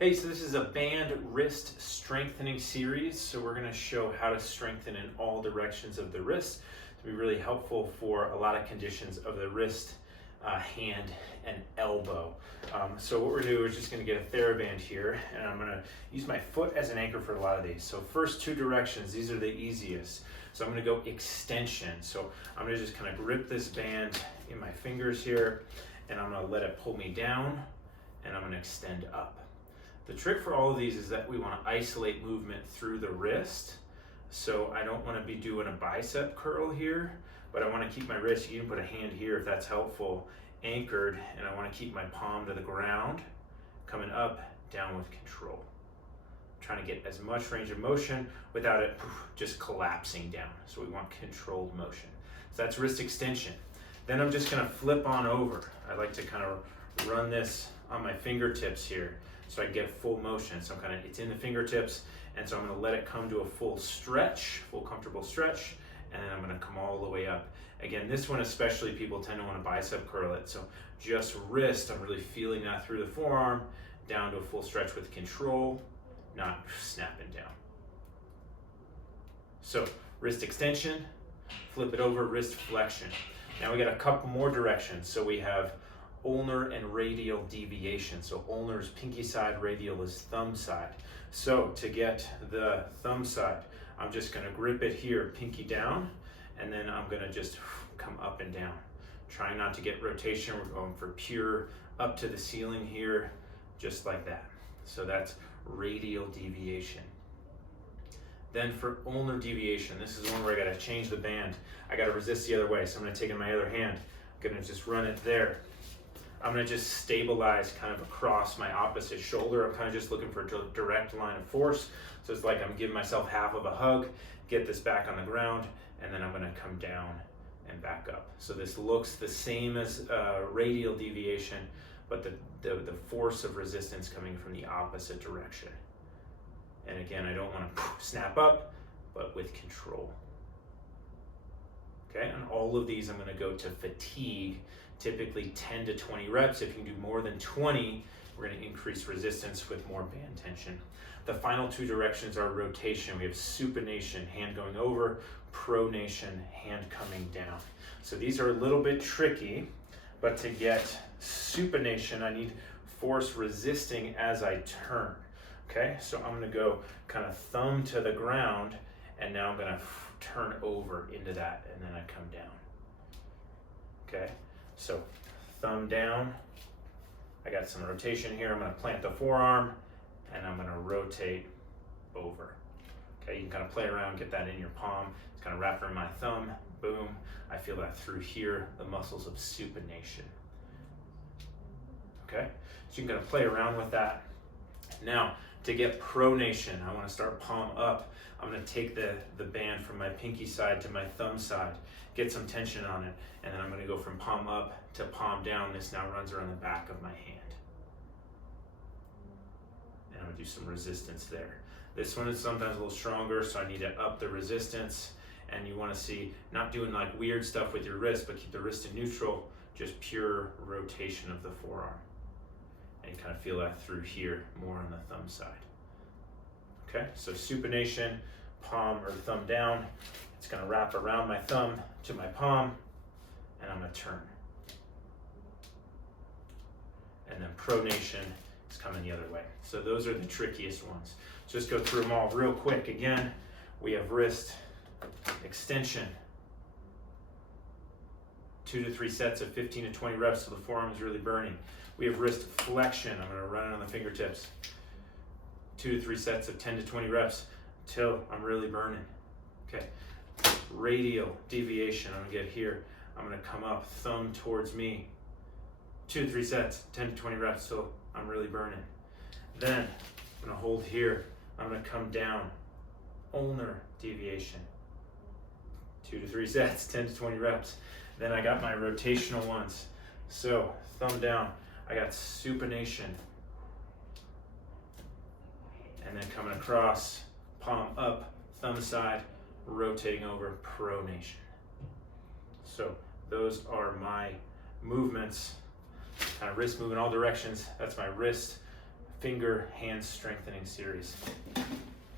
Hey, so this is a band wrist strengthening series. So we're going to show how to strengthen in all directions of the wrist to be really helpful for a lot of conditions of the wrist, hand, and elbow. So what we're going to do is just going to get a TheraBand here, and I'm going to use my foot as an anchor for a lot of these. So first two directions, these are the easiest. So I'm going to go extension. So I'm going to just kind of grip this band in my fingers here, and I'm going to let it pull me down, and I'm going to extend up. The trick for all of these is that we want to isolate movement through the wrist. So I don't want to be doing a bicep curl here, but I want to keep my wrist, you can put a hand here if that's helpful, anchored, and I want to keep my palm to the ground, coming up, down with control. Trying to get as much range of motion without it just collapsing down. So we want controlled motion. So that's wrist extension. Then I'm just going to flip on over. I like to kind of run this on my fingertips here, so I get full motion. So it's in the fingertips, and so I'm going to let it come to a full stretch, full comfortable stretch, and then I'm going to come all the way up. Again, this one especially, people tend to want to bicep curl it. So just wrist, I'm really feeling that through the forearm, down to a full stretch with control, not snapping down. So wrist extension, flip it over, wrist flexion. Now we got a couple more directions. So we have ulnar and radial deviation. So ulnar is pinky side, radial is thumb side. So to get the thumb side, I'm just going to grip it here, pinky down, and then I'm going to just come up and down. Trying not to get rotation. We're going for pure up to the ceiling here, just like that. So that's radial deviation. Then for ulnar deviation, this is one where I got to change the band. I got to resist the other way. So I'm going to take in my other hand. I'm going to just run it there. I'm going to just stabilize kind of across my opposite shoulder. I'm kind of just looking for a direct line of force. So it's like I'm giving myself half of a hug, get this back on the ground, and then I'm going to come down and back up. So this looks the same as radial deviation, but the force of resistance coming from the opposite direction. And again, I don't want to snap up, but with control. Okay, on all of these, I'm going to go to fatigue, typically 10 to 20 reps. If you can do more than 20, we're going to increase resistance with more band tension. The final two directions are rotation. We have supination, hand going over, pronation, hand coming down. So these are a little bit tricky, but to get supination, I need force resisting as I turn. Okay, so I'm going to go kind of thumb to the ground, and now I'm going to turn over into that, and then I come down. Okay, so thumb down. I got some rotation here. I'm going to plant the forearm, and I'm going to rotate over. Okay, you can kind of play around, get that in your palm. It's kind of wrapped around my thumb. Boom. I feel that through here, the muscles of supination. Okay, so you can kind of play around with that. Now, to get pronation, I want to start palm up. I'm going to take the band from my pinky side to my thumb side, get some tension on it, and then I'm going to go from palm up to palm down. This now runs around the back of my hand. And I'm going to do some resistance there. This one is sometimes a little stronger, so I need to up the resistance. And you want to see, not doing like weird stuff with your wrist, but keep the wrist in neutral, just pure rotation of the forearm. And you kind of feel that through here, more on the thumb side. Okay, so supination, palm or thumb down. It's going to wrap around my thumb to my palm, and I'm going to turn. And then pronation is coming the other way. So those are the trickiest ones. Just go through them all real quick. Again, we have wrist extension. 2 to 3 sets of 15 to 20 reps so the forearm is really burning. We have wrist flexion. I'm going to run it on the fingertips. 2 to 3 sets of 10 to 20 reps till I'm really burning. Okay. Radial deviation. I'm going to get here. I'm going to come up, thumb towards me. 2 to 3 sets, 10 to 20 reps till I'm really burning. Then I'm going to hold here. I'm going to come down. Ulnar deviation. 2 to 3 sets, 10 to 20 reps. Then I got my rotational ones. So thumb down. I got supination. And then coming across, palm up, thumb side, rotating over, pronation. So those are my movements. Kind of wrist move in all directions. That's my wrist finger hand strengthening series.